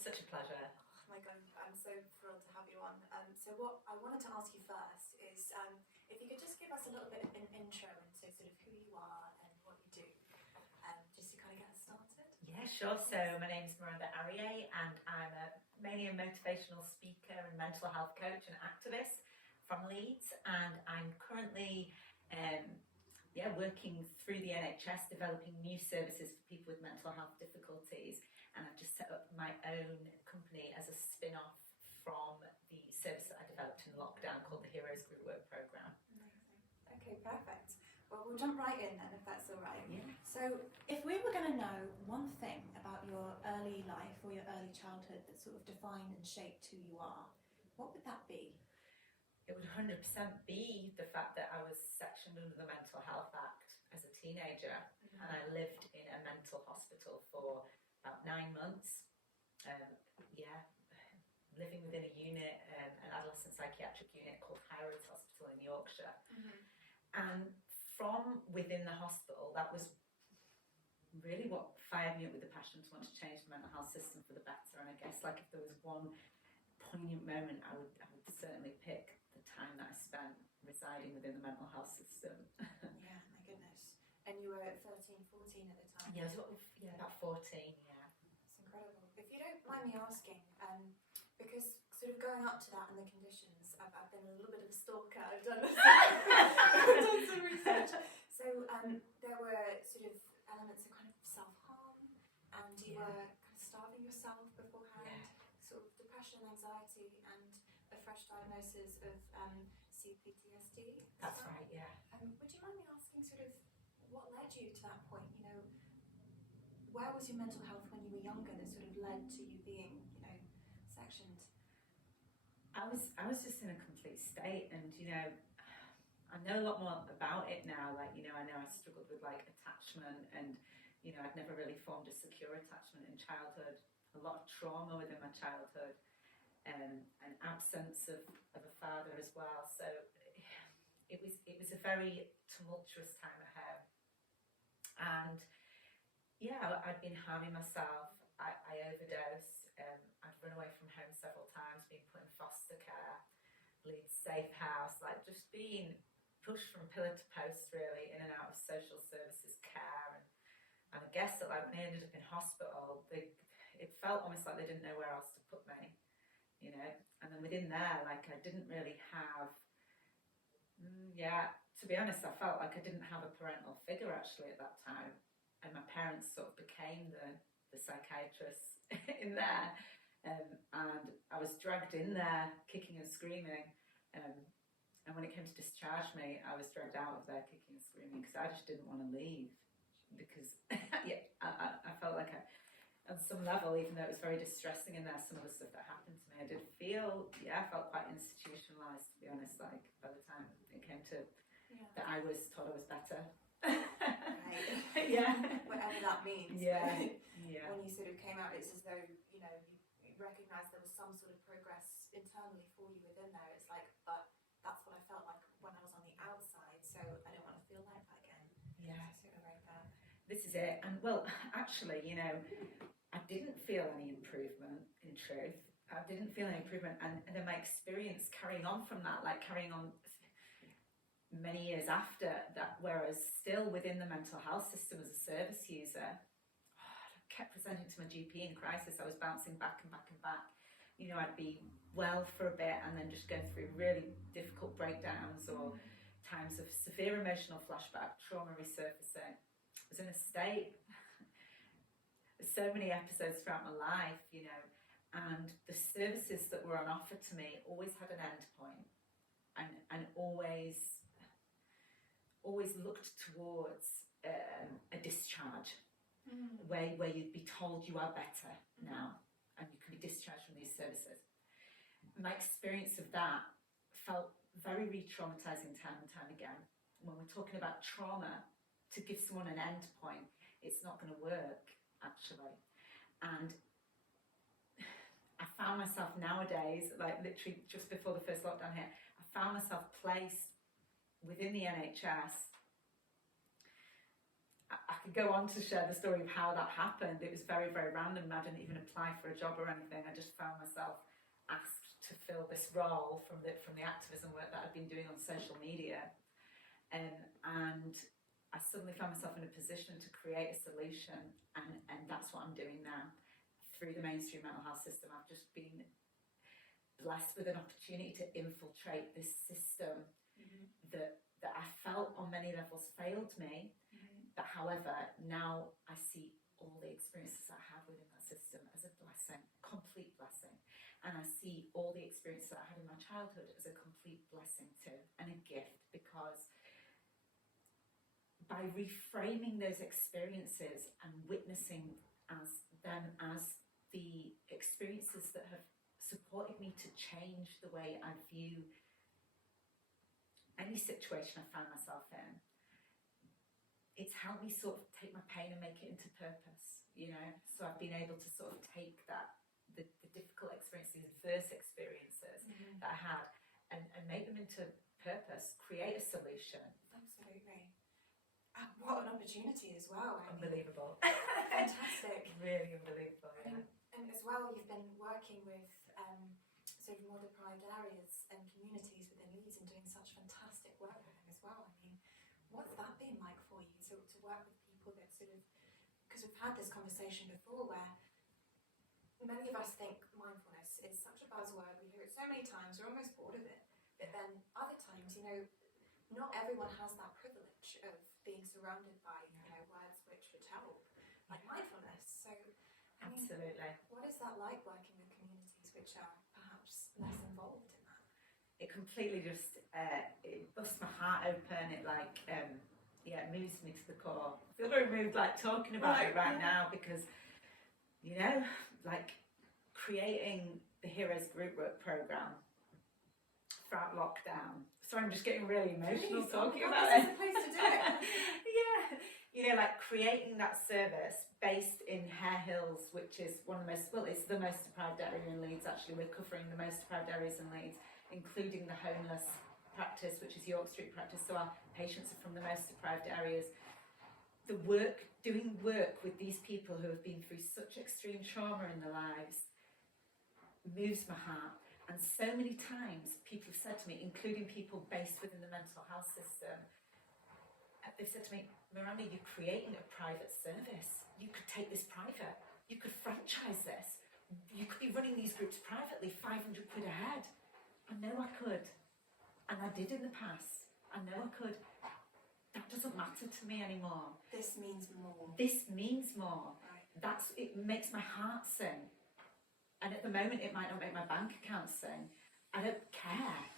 Such a pleasure. Oh my God, I'm so thrilled to have you on. So what I wanted to ask you first is if you could just give us a little bit of an intro into sort of who you are and what you do, just to kind of get us started. Yeah, sure. So my name's Miranda Arieh, and I'm mainly a motivational speaker and mental health coach and activist from Leeds, and I'm currently working through the NHS, developing new services for people with mental health difficulties, and I've just set up my own company as a spin-off from the service that I developed in lockdown called the Heroes Group Work Programme. Amazing. Okay, perfect. Well, we'll jump right in then, if that's all right. Yeah. So if we were going to know one thing about your early life or your early childhood that sort of defined and shaped who you are, what would that be? It would 100% be the fact that I was sectioned under the Mental Health Act as a teenager, and I lived in a mental hospital for about 9 months. Living within a unit, an adolescent psychiatric unit called Hyde Hospital in Yorkshire. And from within the hospital, that was really what fired me up with the passion to want to change the mental health system for the better. And I guess like if there was one poignant moment, I would certainly pick the time that I spent residing within the mental health system. Yeah, my goodness. And you were 13, 14 at the time? Yeah, about 14, yeah. It's incredible. If you don't mind me asking, because sort of going up to that and the conditions, I've been a little bit of a stalker. I've done some research. So there were sort of elements of kind of self-harm, and you were kind of starving yourself beforehand, sort of depression, anxiety, and a fresh diagnosis of PTSD. That's right, yeah. Would you mind me asking sort of what led you to that point? You know, where was your mental health when you were younger that sort of led to you being, sectioned? I was just in a complete state, and I know a lot more about it now. Like, I know I struggled with like attachment, and I'd never really formed a secure attachment in childhood. A lot of trauma within my childhood, an absence of a father as well. So it was a very tumultuous time at home, and I'd been harming myself. I overdosed. I'd run away from home several times, been put in foster care, Leeds safe house, like just being pushed from pillar to post really, in and out of social services care. And I guess that like when I ended up in hospital, it felt almost like they didn't know where else to put me, and then within there, like I didn't really have, to be honest, I felt like I didn't have a parental figure actually at that time, and my parents sort of became the psychiatrists in there, and I was dragged in there kicking and screaming, and when it came to discharge me, I was dragged out of there kicking and screaming because I just didn't want to leave, because I felt like on some level, even though it was very distressing in there, some of the stuff that happened to me, I felt quite institutionalized, to be honest, like by the time it came to that I was told I was better. Right. Yeah. Whatever that means. Yeah. When you sort of came out, it's as though, you recognised there was some sort of progress internally for you within there. It's like, but that's what I felt like when I was on the outside, so I don't want to feel like that again. Yeah. So sort of like that. This is it. And well, actually, I didn't feel any improvement, in truth. I didn't feel any improvement, and then my experience carrying on from that, like carrying on many years after that, where I was still within the mental health system as a service user, I kept presenting to my GP in crisis. I was bouncing back and back and back. I'd be well for a bit and then just go through really difficult breakdowns or times of severe emotional flashback, trauma resurfacing. I was in a state, so many episodes throughout my life, and the services that were on offer to me always had an end point, and always looked towards a discharge, where you'd be told you are better now and you can be discharged from these services. My experience of that felt very re-traumatizing time and time again. When we're talking about trauma, to give someone an end point, it's not going to work, actually. And I found myself nowadays, like literally just before the first lockdown hit, I found myself placed within the NHS I could go on to share the story of how that happened. It was very, very random. I didn't even apply for a job or anything. I just found myself asked to fill this role from the activism work that I'd been doing on social media. And I suddenly found myself in a position to create a solution, and that's what I'm doing now. Through the mainstream mental health system, I've just been blessed with an opportunity to infiltrate this system that I felt on many levels failed me. But however, now I see all the experiences I had within that system as a blessing, complete blessing. And I see all the experiences that I had in my childhood as a complete blessing too, and a gift, because by reframing those experiences and witnessing them as the experiences that have supported me to change the way I view any situation I find myself in, it's helped me sort of take my pain and make it into purpose, you know. So I've been able to sort of take the difficult experiences, adverse experiences that I had, and make them into purpose, create a solution. Absolutely. What an opportunity as well. Unbelievable. Fantastic. Really unbelievable. Yeah. And as well, you've been working with sort of more deprived areas and communities within Leeds and doing such fantastic work with them as well. I mean, what's that been like for you to work with people that sort of, because we've had this conversation before where many of us think mindfulness is such a buzzword, we hear it so many times, we're almost bored of it. But then other times, you know, not everyone has that privilege of being surrounded by, you know, words which help, like mindfulness. So, I mean, Absolutely. what is that like working with communities which are perhaps less involved in that? It completely just it busts my heart open. It like it moves me to the core. I feel very moved like talking about it right now, because, you know, like creating the Heroes Group Work Programme throughout lockdown. So I'm just getting really emotional talking about it. This is the place to do it. Yeah, you know, like creating that service based in Hare Hills, which is one of the most, well, it's the most deprived area in Leeds. Actually, we're covering the most deprived areas in Leeds, including the homeless practice, which is York Street practice. So our patients are from the most deprived areas. The work, doing work with these people who have been through such extreme trauma in their lives, moves my heart. And so many times people have said to me, including people based within the mental health system, they've said to me, Miranda, you're creating a private service. You could take this private. You could franchise this. You could be running these groups privately, 500 quid a head. I know I could. And I did in the past. I know I could. That doesn't matter to me anymore. This means more. This means more. Right. It makes my heart sing. And at the moment, it might not make my bank account sing. I don't care.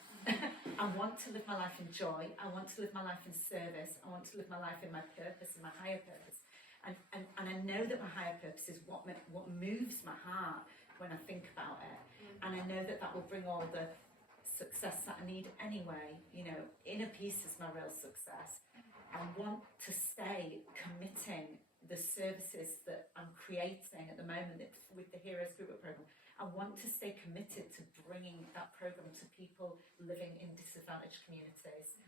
I want to live my life in joy. I want to live my life in service. I want to live my life in my purpose, in my higher purpose. And I know that my higher purpose is what moves my heart when I think about it. And I know that will bring all the success that I need anyway. You know, inner peace is my real success. I want to stay committing the services that I'm creating at the moment with the Heroes Group Work Programme. I want to stay committed to bringing that programme to people living in disadvantaged communities.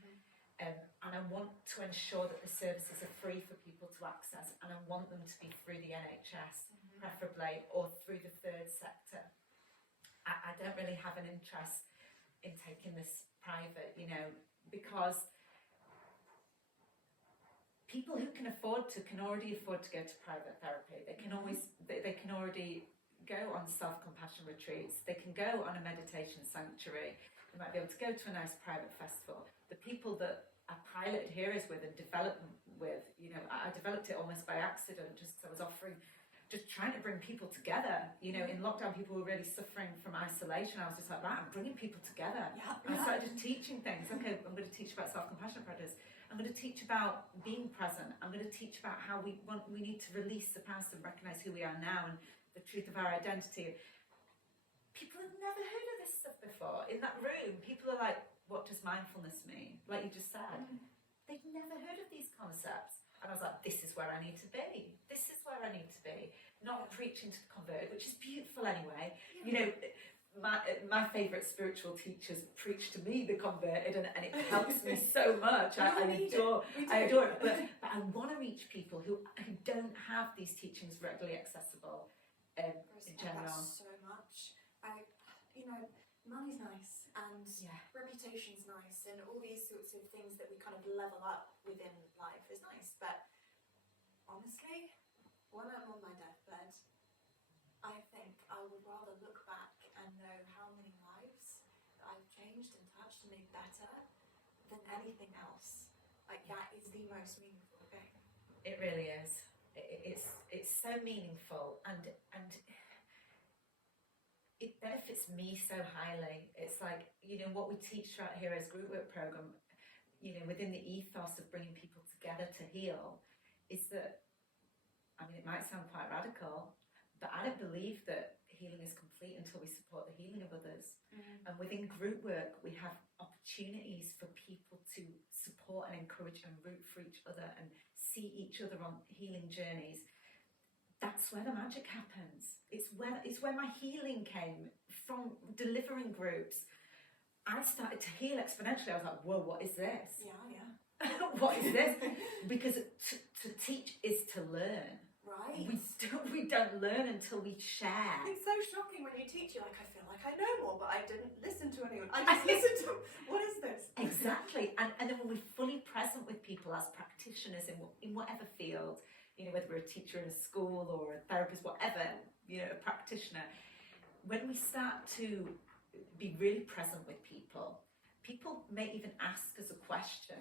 And I want to ensure that the services are free for people to access, and I want them to be through the NHS, preferably, or through the third sector. I don't really have an interest in taking this private, you know, because people who can already afford to go to private therapy. They can already go on self-compassion retreats. They can go on a meditation sanctuary. They might be able to go to a nice private festival. The people that I piloted Heroes with and developed with, you know, I developed it almost by accident, just because I was just trying to bring people together. You know, in lockdown, people were really suffering from isolation. I was just like, right, I'm bringing people together. I started just teaching things. Okay, I'm going to teach about self-compassion practice. I'm going to teach about being present. I'm going to teach about how we need to release the past and recognise who we are now and the truth of our identity. People have never heard of this stuff before. In that room, people are like, what does mindfulness mean? Like you just said. They've never heard of these concepts. And I was like, this is where I need to be. This is where I need to be. Not preaching to the converted, which is beautiful anyway. You know, my favourite spiritual teachers preach to me, the converted, and it helps me so much. I adore it. But I want to reach people who don't have these teachings readily accessible in general. That so much. Money's nice and reputation's nice and all these sorts of things that we kind of level up within life is nice. But honestly, when I'm on my deathbed, I think I would rather look back and know how many lives that I've changed and touched and made better than anything else. Like, that is the most meaningful thing. It really is. It's so meaningful, and it benefits me so highly. It's like, what we teach right here as group work program, within the ethos of bringing people together to heal, is that, it might sound quite radical, but I don't believe that healing is complete until we support the healing of others. And within group work, we have opportunities for people to support and encourage and root for each other and see each other on healing journeys. That's where the magic happens. It's where my healing came from, delivering groups. I started to heal exponentially. I was like, whoa, what is this? Yeah. What is this? Because to teach is to learn. Right. We don't learn until we share. It's so shocking when you teach. You're like, I feel like I know more, but I didn't listen to anyone. I just listened to, what is this? Exactly. And then when we're fully present with people as practitioners in whatever field, whether we're a teacher in a school or a therapist, whatever, a practitioner, when we start to be really present with people may even ask us a question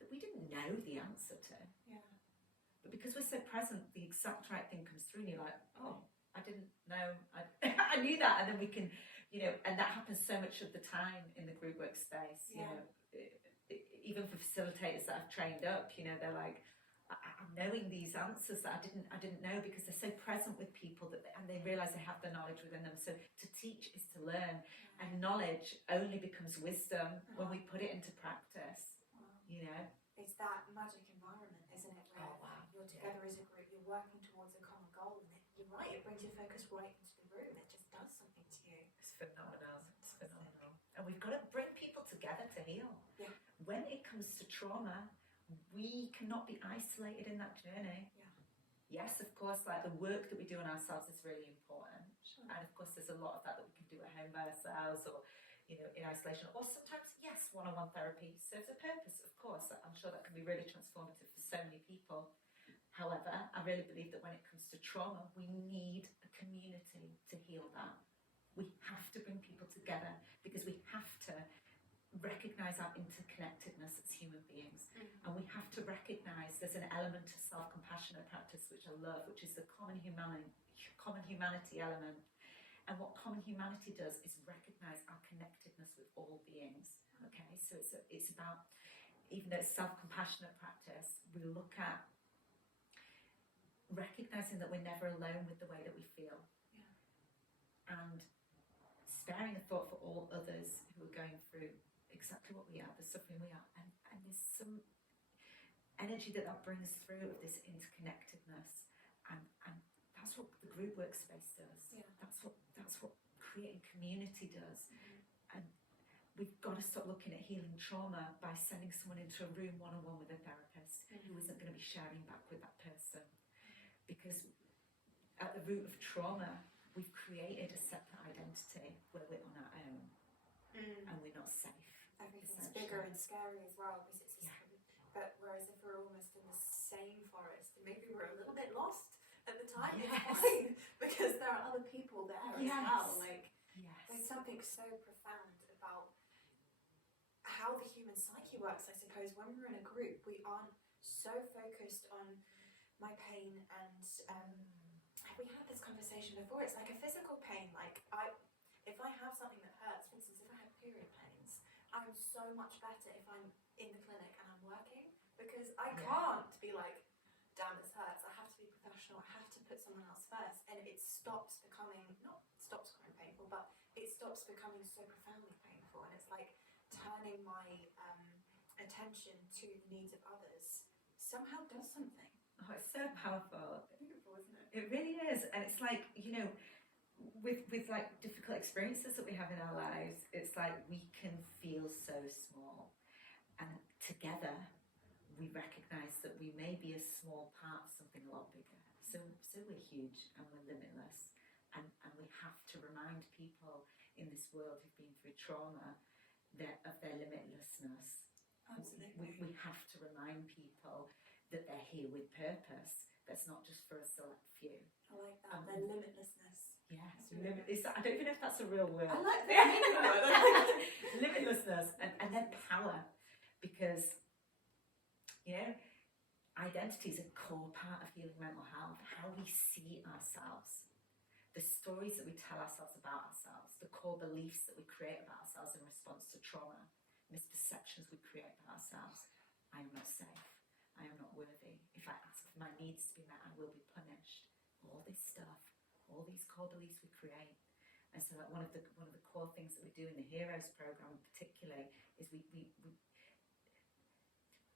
that we didn't know the answer to. Yeah. But because we're so present, the exact right thing comes through and you're like, oh, I didn't know, I knew that. And then we can, and that happens so much of the time in the group workspace, even for facilitators that I've trained up, they're like, I'm knowing these answers that I didn't know, because they're so present with people and they realise they have the knowledge within them. So to teach is to learn, and knowledge only becomes wisdom when we put it into practice. It's that magic environment, isn't it? Where you're together as a group, you're working towards a common goal, and you're right, it brings your focus right into the room. It just does something to you. It's phenomenal. And we've got to bring people together to heal. Yeah. When it comes to trauma, we cannot be isolated in that journey. Yeah. Yes, of course, like the work that we do on ourselves is really important. Sure. And of course, there's a lot of that we can do at home by ourselves, or in isolation, or sometimes, yes, one-on-one therapy serves a purpose, of course. I'm sure that can be really transformative for so many people. However, I really believe that when it comes to trauma, we need a community to heal that. We have to bring people together, because we have to recognise our interconnectedness as human beings. And we have to recognise there's an element of self-compassionate practice, which I love, which is the common humanity element. And what common humanity does is recognise our connectedness with all beings. Okay, so it's about, even though it's self-compassionate practice, we look at recognising that we're never alone with the way that we feel. And sparing a thought for all others who are going through exactly what we are, the suffering we are, and there's some energy that brings through of this interconnectedness, and that's what the group workspace does. That's what creating community does. And we've got to stop looking at healing trauma by sending someone into a room one-on-one with a therapist who isn't going to be sharing back with that person, because at the root of trauma we've created a separate identity where we're on our own and we're not safe. Everything's bigger and scary as well, because it's but whereas if we're almost in the same forest, maybe we're a little bit lost at the time, it's fine, because there are other people there as well. There's something so profound about how the human psyche works, I suppose. When we're in a group, we aren't so focused on my pain, and we had this conversation before, it's like a physical pain. If I have something that hurts, for instance, if I have period pains, I'm so much better if I'm in the clinic and I'm working, because I can't be like, damn, this hurts, I have to be professional, I have to put someone else first, and it stops becoming, painful, but it stops becoming so profoundly painful, and it's like turning my attention to the needs of others somehow does something. Oh, it's so powerful. Beautiful, isn't it? It really is. And it's like, with like difficult experiences that we have in our lives, it's like we can feel so small, and together we recognize that we may be a small part of something a lot bigger. So we're huge and we're limitless, and we have to remind people in this world who've been through trauma of their limitlessness. Absolutely. We have to remind people that they're here with purpose. That's not just for a select few. I like that. Their limitlessness. Yes, I don't even know if that's a real word. I like that. Limitlessness and then power, because identity is a core part of healing mental health. How we see ourselves, the stories that we tell ourselves about ourselves, the core beliefs that we create about ourselves in response to trauma, misperceptions we create about ourselves. I am not safe. I am not worthy. If I ask for my needs to be met, I will be punished. All this stuff, all these core beliefs we create. And so like one of the core things that we do in the Heroes program particularly is we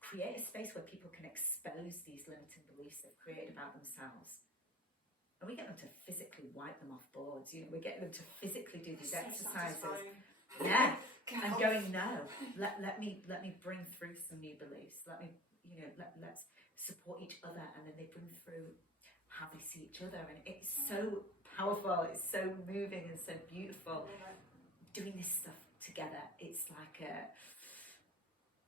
create a space where people can expose these limiting beliefs they've created about themselves. And we get them to physically wipe them off boards. We get them to physically do these exercises. Yeah. And going, no, let me bring through some new beliefs. Let's support each other, and then they bring through how they see each other, and it's so powerful, it's so moving and so beautiful. Doing this stuff together, it's like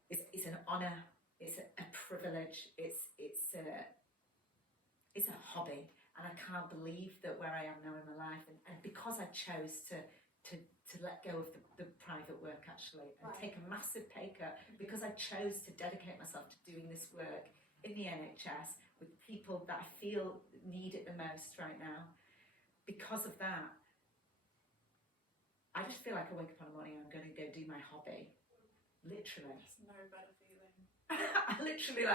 it's an honor, it's a privilege, it's a hobby, and I can't believe that where I am now in my life, and because I chose to let go of the private work actually, and take a massive pay cut, because I chose to dedicate myself to doing this work in the NHS with people that I feel need it the most right now. Because of that, I just feel like I wake up in the morning and I'm going to go do my hobby. Literally. There's no better feeling. I literally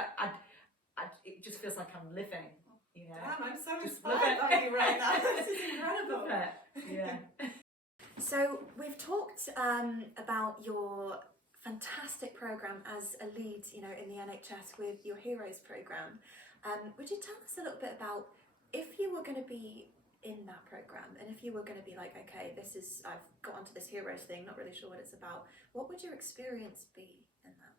it just feels like I'm living, Damn, I'm so just inspired by you right now. This is incredible. Yeah. So we've talked about your fantastic program as a lead, in the NHS with your Heroes program. Would you tell us a little bit about if you were going to be in that program, and if you were going to be like, okay, I've got onto this Heroes thing, not really sure what it's about, what would your experience be in that?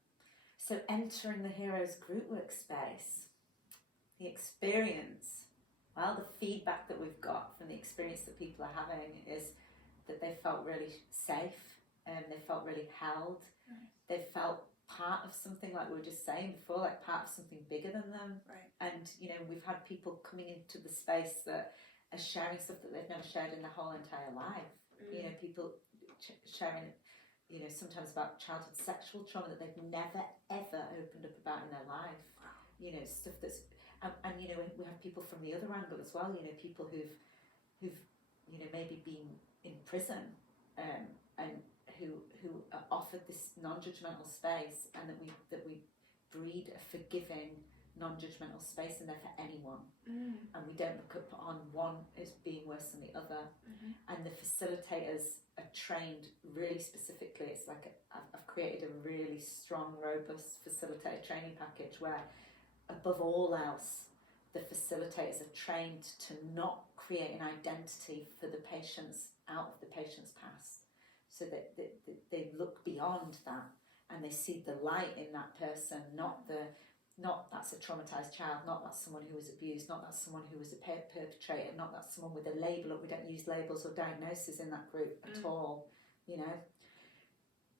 So entering the Heroes group workspace, the experience, the feedback that we've got from the experience that people are having is that they felt really safe, and they felt really held. Right. They felt part of something, like we were just saying before, like part of something bigger than them. Right. And we've had people coming into the space that are sharing stuff that they've never shared in their whole entire life. People sharing sometimes about childhood sexual trauma that they've never ever opened up about in their life. Wow. Stuff that's and we have people from the other angle as well. People who've maybe been in prison, and who are offered this non-judgmental space, and that we breed a forgiving, non-judgmental space in there for anyone. And we don't look up on one as being worse than the other. And the facilitators are trained really specifically. It's like I've created a really strong, robust facilitator training package where, above all else, the facilitators are trained to not create an identity for the patients out of the patient's past, so that they look beyond that and they see the light in that person, not that's a traumatized child, not that's someone who was abused, not that's someone who was a perpetrator, not that's someone with a label. We don't use labels or diagnoses in that group at all,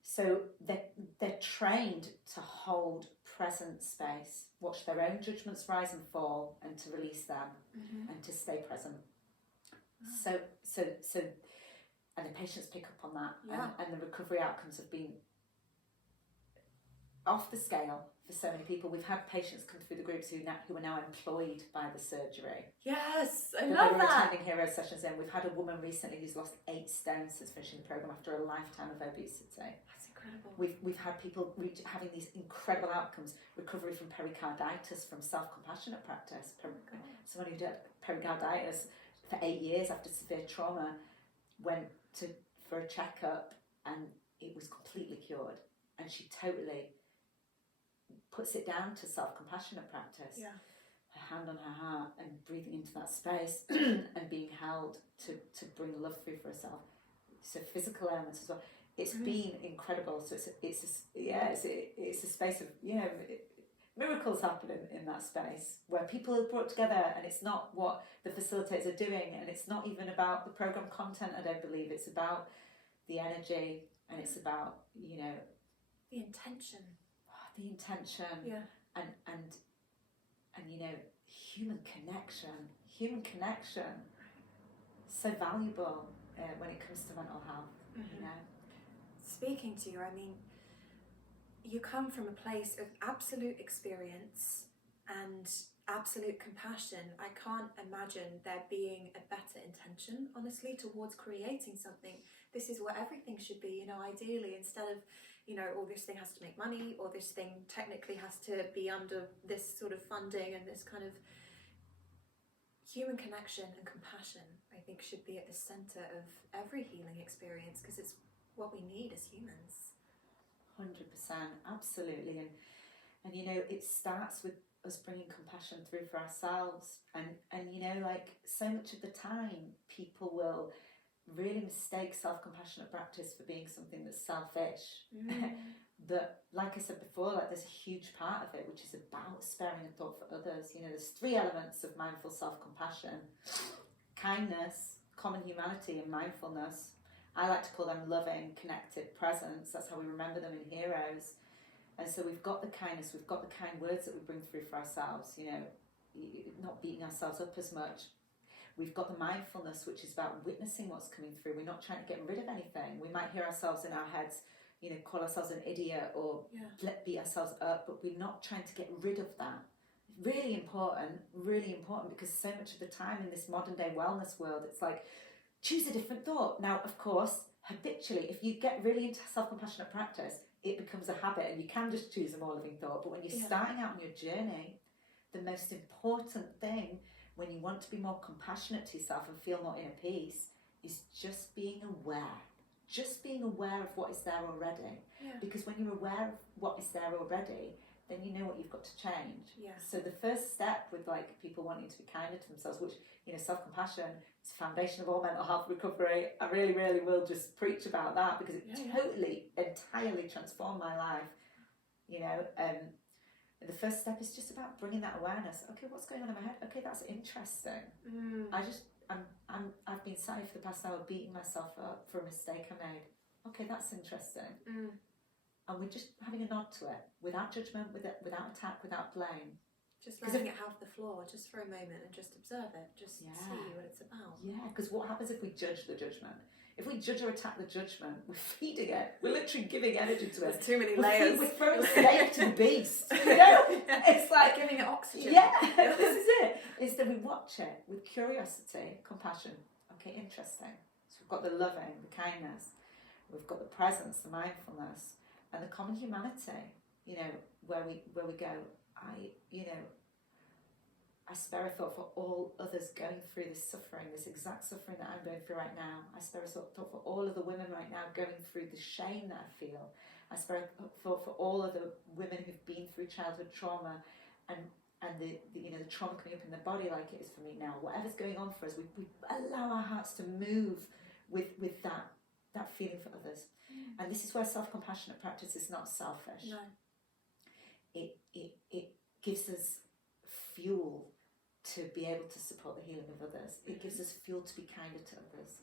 So they're trained to hold present space, watch their own judgments rise and fall, and to release them, and to stay present. So and the patients pick up on that, and the recovery outcomes have been off the scale for so many people. We've had patients come through the groups who are now employed by the surgery. Yes, I love They were that. attending Hero sessions, and we've had a woman recently who's lost 8 stones since finishing the program after a lifetime of obesity. That's incredible. We've had people having these incredible outcomes, recovery from pericarditis, from self-compassionate practice. Someone who did pericarditis for 8 years after severe trauma went for a checkup, and it was completely cured, and she totally puts it down to self-compassionate practice. her hand on her heart and breathing into that space and being held to bring love through for herself. So physical elements as well. It's been incredible. So it's a space of, you know, miracles happen in that space where people are brought together, and it's not what the facilitators are doing, and it's not even about the program content, I don't believe. It's about the energy, and it's about, you know, the intention. Yeah. And you know, human connection, so valuable when it comes to mental health. You know, speaking to you, I mean, you come from a place of absolute experience and absolute compassion. I can't imagine there being a better intention, honestly, towards creating something. This is what everything should be, you know, ideally, instead of, you know, oh, this thing has to make money, or this thing technically has to be under this sort of funding, and this kind of human connection and compassion, I think, should be at the centre of every healing experience, because it's what we need as humans. 100%, absolutely. And you know, it starts with us bringing compassion through for ourselves, and you know, like, so much of the time people will really mistake self-compassionate practice for being something that's selfish. But like I said before, like, there's a huge part of it which is about sparing a thought for others. You know, there's 3 elements of mindful self-compassion: kindness, common humanity, and mindfulness. I like to call them loving, connected presence. That's how we remember them in Heroes. And so we've got the kindness, we've got the kind words that we bring through for ourselves, you know, not beating ourselves up as much. We've got the mindfulness, which is about witnessing what's coming through. We're not trying to get rid of anything. We might hear ourselves in our heads, you know, call ourselves an idiot or beat ourselves up, but we're not trying to get rid of that. Really important, because so much of the time in this modern day wellness world, it's like, choose a different thought. Now, of course, habitually, if you get really into self-compassionate practice, it becomes a habit, and you can just choose a more living thought. But when you're starting out on your journey, the most important thing when you want to be more compassionate to yourself and feel more inner peace is just being aware. Just being aware of what is there already. Because when you're aware of what is there already, then you know what you've got to change. So the first step with, like, people wanting to be kinder to themselves, which, you know, self-compassion is the foundation of all mental health recovery. I really, really will just preach about that, because it totally, entirely transformed my life. You know, the first step is just about bringing that awareness. Okay, what's going on in my head? Okay, that's interesting. I've been sat here for the past hour beating myself up for a mistake I made. Okay, that's interesting. And we're just having a nod to it, without judgment, without attack, without blame. Just letting it have the floor, just for a moment, and just observe it, just see what it's about. Because what happens if we judge the judgment? If we judge or attack the judgment, we're feeding it. We're literally giving energy to it. There's too many layers. We're throwing steak to the beast. You know? It's like giving it oxygen. This is it. Instead, we watch it with curiosity, compassion. Okay, interesting. So we've got the loving, the kindness. We've got the presence, the mindfulness, and the common humanity. You know, where we go. I spare a thought for all others going through this suffering, this exact suffering that I'm going through right now. I spare a thought for all of the women right now going through the shame that I feel. I spare a thought for all of the women who've been through childhood trauma and the you know, the trauma coming up in their body, like it is for me now. Whatever's going on for us, we allow our hearts to move with that feeling for others. And this is where self-compassionate practice is not selfish. No. It gives us fuel to be able to support the healing of others. It gives us fuel to be kinder to others.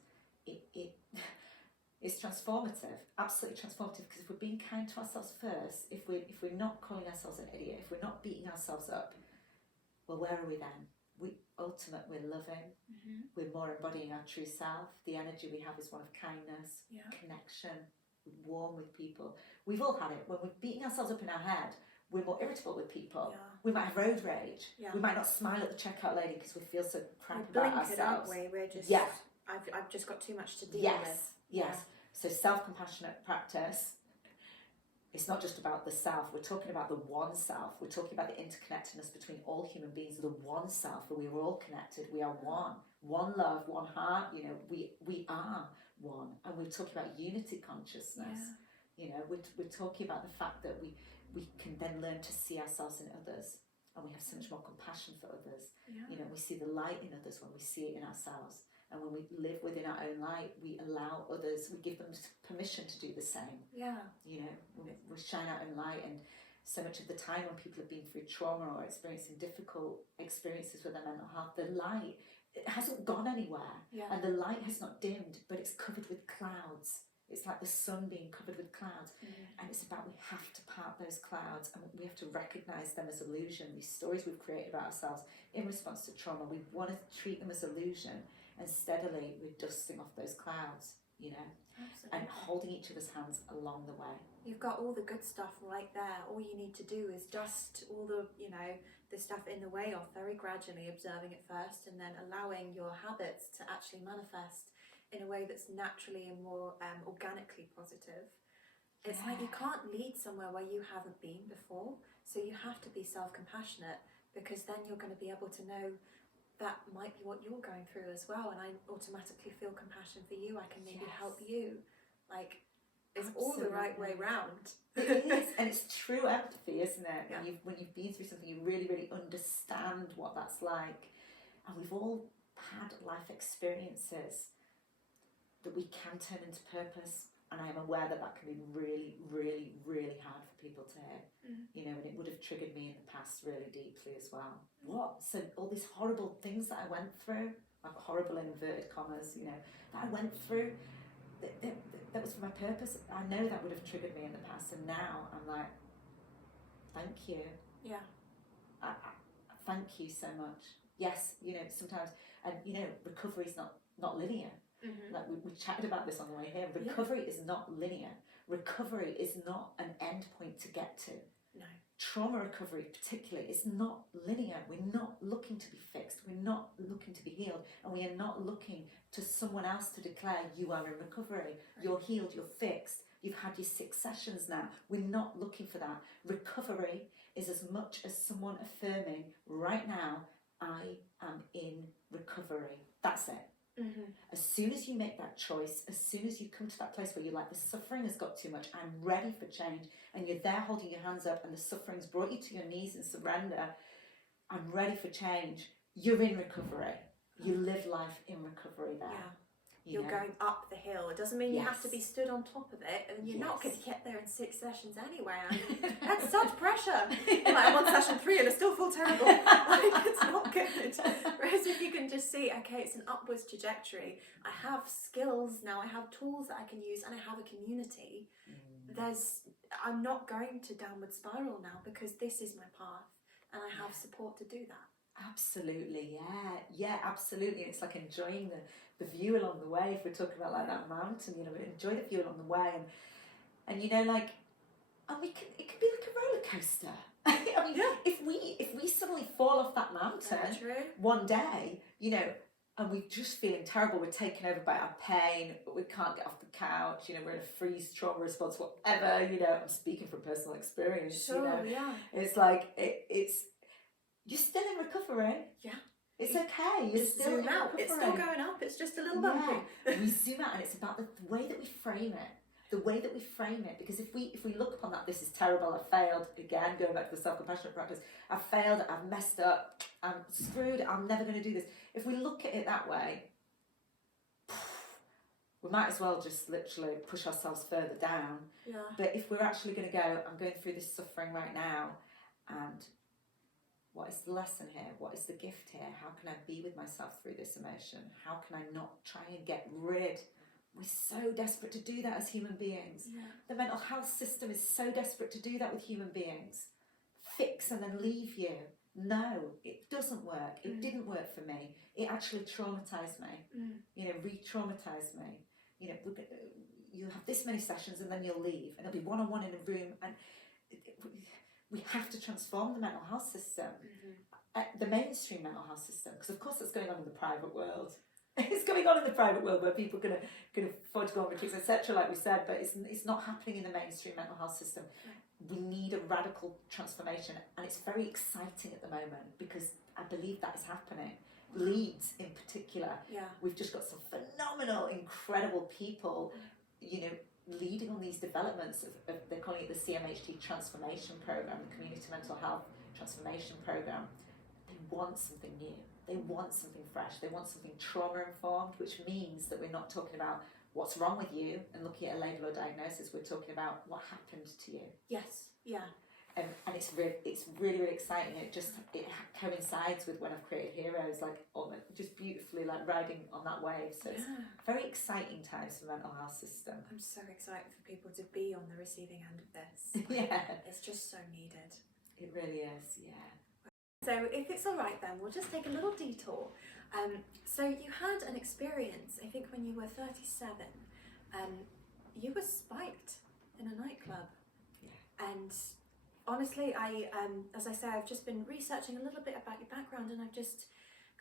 It's transformative, absolutely transformative, because if we're being kind to ourselves first, if we're not calling ourselves an idiot, if we're not beating ourselves up, well, where are we then? We're loving, we're more embodying our true self. The energy we have is one of kindness, connection, we're warm with people. We've all had it. When we're beating ourselves up in our head, we're more irritable with people. We might have road rage. We might not smile at the checkout lady because we feel so crap about ourselves. Aren't we? We're just, I've just got too much to deal with. Yes. So self-compassionate practice, it's not just about the self. We're talking about the one self. We're talking about the interconnectedness between all human beings, the one self, where we're all connected. We are one. One love, one heart. You know, we are one. And we're talking about unity consciousness. You know, we're talking about the fact that we can then learn to see ourselves in others. and we have so much more compassion for others. Yeah. You know, we see the light in others when we see it in ourselves. And when we live within our own light, we allow others, we give them permission to do the same. Yeah. You know, we shine our own light. And so much of the time when people have been through trauma or experiencing difficult experiences with their mental health, the light, it hasn't gone anywhere. Yeah. And the light has not dimmed, but it's covered with clouds. It's like the sun being covered with clouds. And it's about, we have to part those clouds, and we have to recognise them as illusion. These stories we've created about ourselves in response to trauma, we want to treat them as illusion, and steadily we're dusting off those clouds, you know. Absolutely. And holding each other's hands along the way. You've got all the good stuff right there. All you need to do is dust all the, you know, the stuff in the way off very gradually, observing it first, and then allowing your habits to actually manifest in a way that's naturally and more organically positive. It's like you can't lead somewhere where you haven't been before, so you have to be self-compassionate, because then you're going to be able to know that might be what you're going through as well, and I automatically feel compassion for you. I can maybe help you. Like, it's all the right way round. It is, and it's true empathy, isn't it? Yeah. When you've been through something, you really, really understand what that's like. And we've all had life experiences that we can turn into purpose. And I am aware that that can be really, really, really hard for people to hear. You know, and it would have triggered me in the past really deeply as well. What? So all these horrible things that I went through, like horrible in inverted commas, you know, that I went through, that was for my purpose. I know that would have triggered me in the past, and now I'm like, thank you. Yeah. I thank you so much. Yes, you know, sometimes, and you know, recovery is not linear. Like we chatted about this on the way here. Recovery is not linear. Recovery is not an end point to get to. No. Trauma recovery particularly is not linear. We're not looking to be fixed. We're not looking to be healed. And we are not looking to someone else to declare you are in recovery. Right. You're healed, you're fixed. You've had your 6 sessions now. We're not looking for that. Recovery is as much as someone affirming right now, I am in recovery. That's it. As soon as you make that choice, as soon as you come to that place where you're like, the suffering has got too much, I'm ready for change, and you're there holding your hands up and the suffering's brought you to your knees in surrender, I'm ready for change, you're in recovery. You live life in recovery there. Yeah. You're going up the hill. It doesn't mean you have to be stood on top of it, and you're not going to get there in 6 sessions anyway. I mean, that's such pressure. Like, I'm on session 3 and I still feel terrible. Like, it's not good. Whereas if you can just see, okay, it's an upwards trajectory. I have skills now. I have tools that I can use, and I have a community. I'm not going to downward spiral now, because this is my path, and I have support to do that. Absolutely, yeah, absolutely. It's like enjoying the view along the way. If we're talking about like that mountain, you know, enjoy the view along the way, and you know, like, and it can be like a roller coaster. I mean, if we suddenly fall off that mountain one day, you know, and we're just feeling terrible, we're taken over by our pain, we can't get off the couch, you know, we're in a freeze trauma response, whatever, you know. I'm speaking from personal experience. Sure, you know, it's like it's. You're still in recovery. Yeah. It's okay. You're just still zoom in out. recovery. It's still going up. It's just a little bumpy. We zoom out, and it's about the way that we frame it. The way that we frame it. Because if we look upon that, this is terrible, I failed, again, going back to the self-compassionate practice, I've failed, I've messed up, I'm screwed, I'm never going to do this. If we look at it that way, we might as well just literally push ourselves further down. Yeah. But if we're actually going to go, I'm going through this suffering right now, and what is the lesson here? What is the gift here? How can I be with myself through this emotion? How can I not try and get rid? We're so desperate to do that as human beings. Yeah. The mental health system is so desperate to do that with human beings. Fix and then leave you. No, it doesn't work. It didn't work for me. It actually traumatized me. You know, re-traumatized me. You know, you have this many sessions and then you'll leave, and it'll be one-on-one in a room, and we have to transform the mental health system, the mainstream mental health system, because of course it's going on in the private world. It's going on in the private world where people can afford to go on retreats, etc., like we said, but it's not happening in the mainstream mental health system. We need a radical transformation, and it's very exciting at the moment because I believe that is happening. Leeds in particular, we've just got some phenomenal, incredible people, you know, leading on these developments of they're calling it the CMHT transformation program, the community mental health transformation program, they want something new. They want something fresh. They want something trauma-informed, which means that we're not talking about what's wrong with you and looking at a label or diagnosis. We're talking about what happened to you. Yes, yeah. And it's really exciting. It coincides with when I've created Heroes, like almost just beautifully like riding on that wave. So it's very exciting times for the mental health system. I'm so excited for people to be on the receiving end of this. It's just so needed. It really is, yeah. So if it's all right then, we'll just take a little detour. So you had an experience, I think when you were 37, you were spiked in a nightclub. Yeah. And honestly, as I say, I've just been researching a little bit about your background, and I've just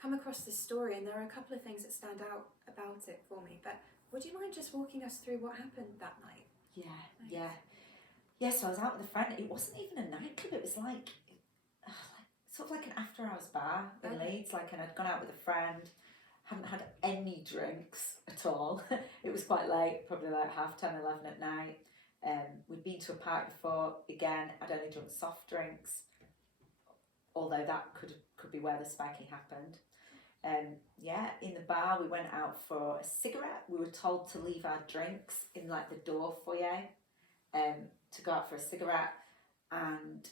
come across this story, and there are a couple of things that stand out about it for me. But would you mind just walking us through what happened that night? Yeah, so I was out with a friend. It wasn't even a nightclub, it was like sort of like an after-hours bar in Leeds, and I'd gone out with a friend, hadn't had any drinks at all. It was quite late, probably like 10:30, 11 at night. We'd been to a party before. Again, I'd only drunk soft drinks, although that could be where the spiking happened. In the bar, we went out for a cigarette. We were told to leave our drinks in like the door foyer, to go out for a cigarette. And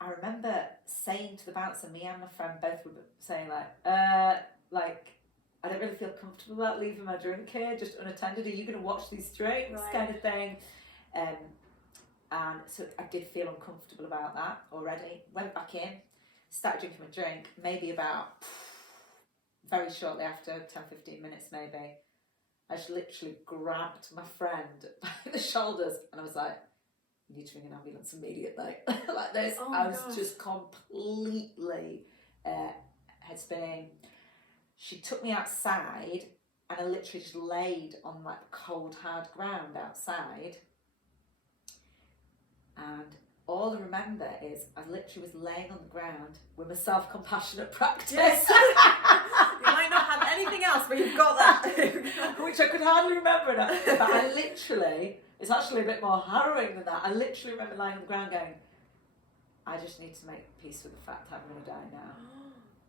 I remember saying to the bouncer, me and my friend both were saying I don't really feel comfortable about leaving my drink here, just unattended. Are you going to watch these drinks, kind of thing? And so I did feel uncomfortable about that already. Went back in, started drinking my drink, maybe about very shortly after, 10-15 minutes maybe. I just literally grabbed my friend by the shoulders and I was like, you need to ring an ambulance immediately. Like this. I was just completely head spinning. She took me outside and I literally just laid on like cold hard ground outside, and all I remember is I literally was laying on the ground with my self-compassionate practice. Yes. You might not have anything else, but you've got that. Which I could hardly remember now. But I literally, it's actually a bit more harrowing than that. I literally remember lying on the ground going, I just need to make peace with the fact that I'm going to die now.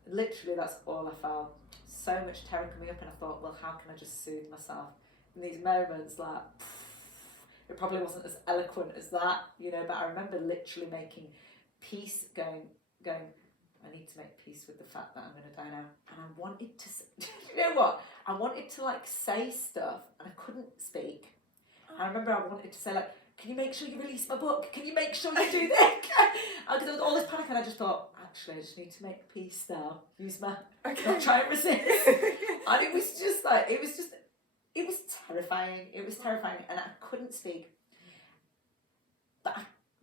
Literally, that's all I felt. So much terror coming up, and I thought, well, how can I just soothe myself in these moments? Like, it probably wasn't as eloquent as that, but I remember literally making peace, going, I need to make peace with the fact that I'm going to die now. And I wanted to, you know what? I wanted to say stuff, and I couldn't speak. I remember I wanted to say can you make sure you release my book? Can you make sure you do this? Because there was all this panic, and I just thought, actually, I just need to make peace now. Use my, not try and resist. And it was just it was terrifying. It was terrifying, and I couldn't speak. But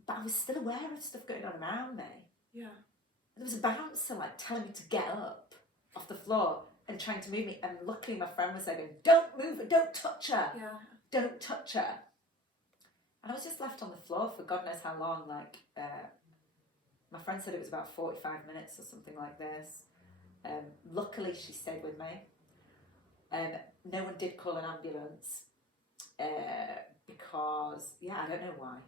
I was still aware of stuff going on around me. Yeah. There was a bouncer telling me to get up off the floor and trying to move me, and luckily my friend was saying, don't move her, don't touch her. Yeah. Don't touch her. And I was just left on the floor for God knows how long. My friend said it was about 45 minutes or something like this. Luckily, she stayed with me. No one did call an ambulance because, I don't know why.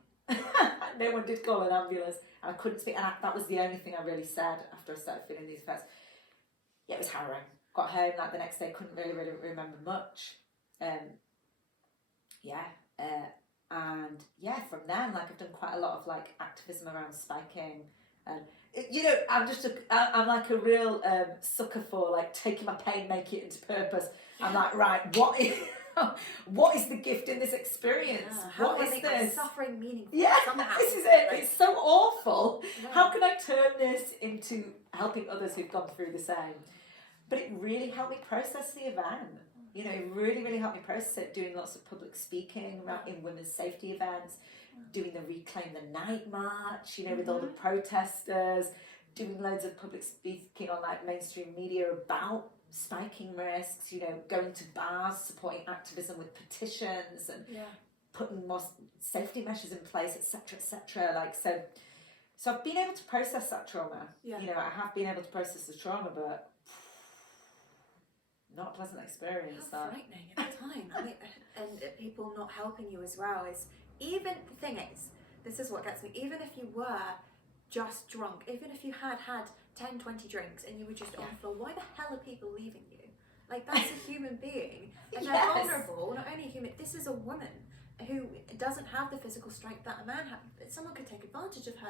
No one did call an ambulance, and I couldn't speak. And that was the only thing I really said after I started feeling these effects. Yeah, it was harrowing. Got home the next day, couldn't really remember much. From then, I've done quite a lot of activism around spiking, and I'm like a real sucker for taking my pain, making it into purpose. I'm like, right, what is the gift in this experience? How what is this? Suffering meaningful? Yeah, somehow. This is it. It's so awful. Yeah. How can I turn this into helping others who've gone through the same? But it really helped me process the event. It really helped me process it, doing lots of public speaking in women's safety events, doing the Reclaim the Night March, with all the protesters, doing loads of public speaking on mainstream media about spiking risks, going to bars, supporting activism with petitions and putting more safety measures in place, etc. So I've been able to process that trauma. Yeah. I have been able to process the trauma, but not a pleasant experience. How frightening at the time. And people not helping you as well is, even the thing is, this is what gets me, even if you were just drunk, even if you had 10, 20 drinks and you were just on the floor, why the hell are people leaving you? Like, that's a human being, and they're vulnerable. Not only human, this is a woman who doesn't have the physical strength that a man has. Someone could take advantage of her.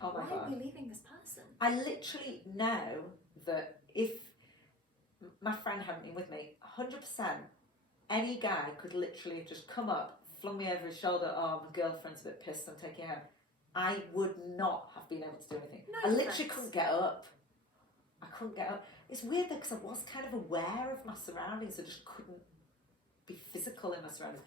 Why are we leaving this person? I literally know that if my friend hadn't been with me, 100%, any guy could literally have just come up, flung me over his shoulder, oh, my girlfriend's a bit pissed, I'm taking her home. I would not have been able to do anything. I literally couldn't get up. I couldn't get up. It's weird though, because I was kind of aware of my surroundings. I just couldn't be physical in my surroundings.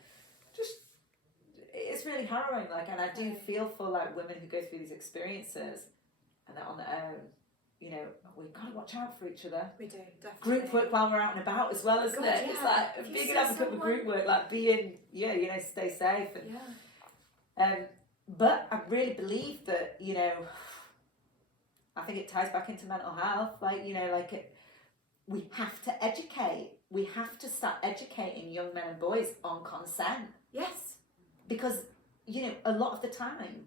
It's really harrowing. Like, and I do feel for like women who go through these experiences and they're on their own. You know, we've got to watch out for each other. We do, definitely. Group work while we're out and about as well, isn't it? Yeah. It's like being an advocate for group work, like being, stay safe. And, but I really believe that, I think it ties back into mental health. We have to educate. We have to start educating young men and boys on consent. Yes. Because, a lot of the time,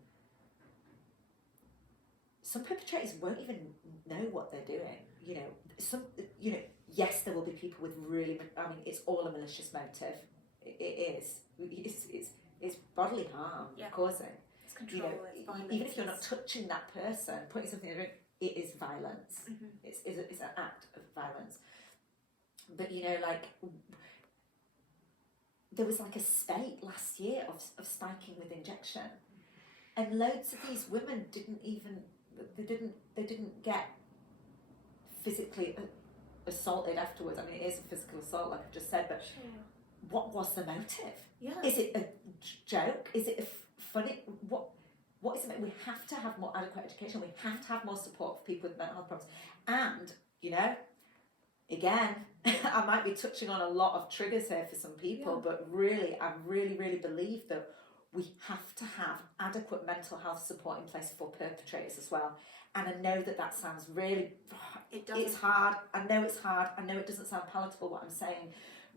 some perpetrators won't even know what they're doing. Yes, there will be people with really, it's all a malicious motive. It is. It's bodily harm causing. It's control, it's violence. Even if you're not touching that person, putting something in the drink, it is violence. Mm-hmm. It's an act of violence. But, there was like a spate last year of spiking with injection. And loads of these women didn't get physically assaulted afterwards. It is a physical assault, like I've just said, but what was the motive? Yeah. Is it a joke? Is it funny? What is it? We have to have more adequate education. We have to have more support for people with mental health problems. And, again, I might be touching on a lot of triggers here for some people, but really, I really, really believe that we have to have adequate mental health support in place for perpetrators as well. And I know that sounds really, it's hard. I know it's hard. I know it doesn't sound palatable what I'm saying,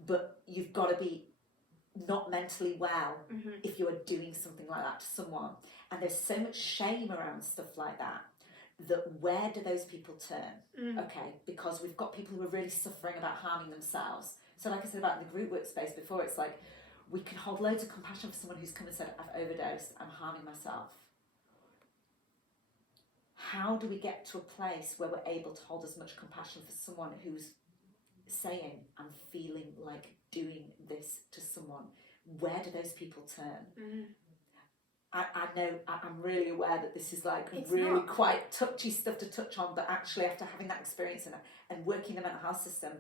but you've got to be not mentally well if you are doing something like that to someone. And there's so much shame around stuff like that where do those people turn? Okay, because we've got people who are really suffering about harming themselves. So like I said about the group workspace before, it's like we can hold loads of compassion for someone who's come and said, I've overdosed, I'm harming myself. How do we get to a place where we're able to hold as much compassion for someone who's saying, I'm feeling like doing this to someone? Where do those people turn? I know, I'm really aware that this is quite touchy stuff to touch on, but actually after having that experience and working in the mental health system,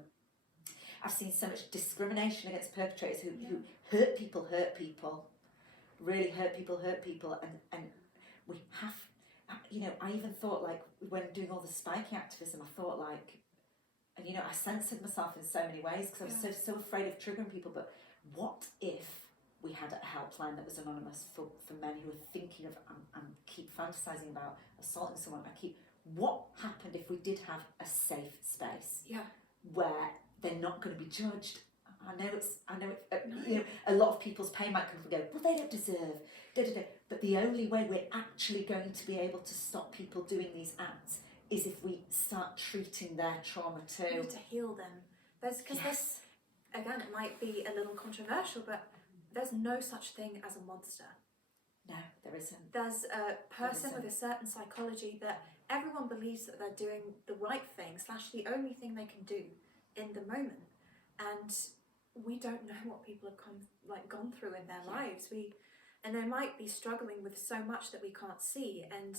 I've seen so much discrimination against perpetrators who hurt people, really hurt people, and we have, I even thought when doing all the spiking activism, I thought I censored myself in so many ways because I was so afraid of triggering people, but what if we had a helpline that was anonymous for men who were thinking of, I keep fantasizing about assaulting someone, what happened if we did have a safe space where they're not going to be judged? I know it's a lot of people's pain might come from go, well, they don't deserve, but the only way we're actually going to be able to stop people doing these acts is if we start treating their trauma too. We need to heal them. There's, again, it might be a little controversial, but there's no such thing as a monster. No, there isn't. There's a person with a certain psychology that everyone believes that they're doing the right thing / the only thing they can do in the moment, and we don't know what people have gone through in their lives. And they might be struggling with so much that we can't see, and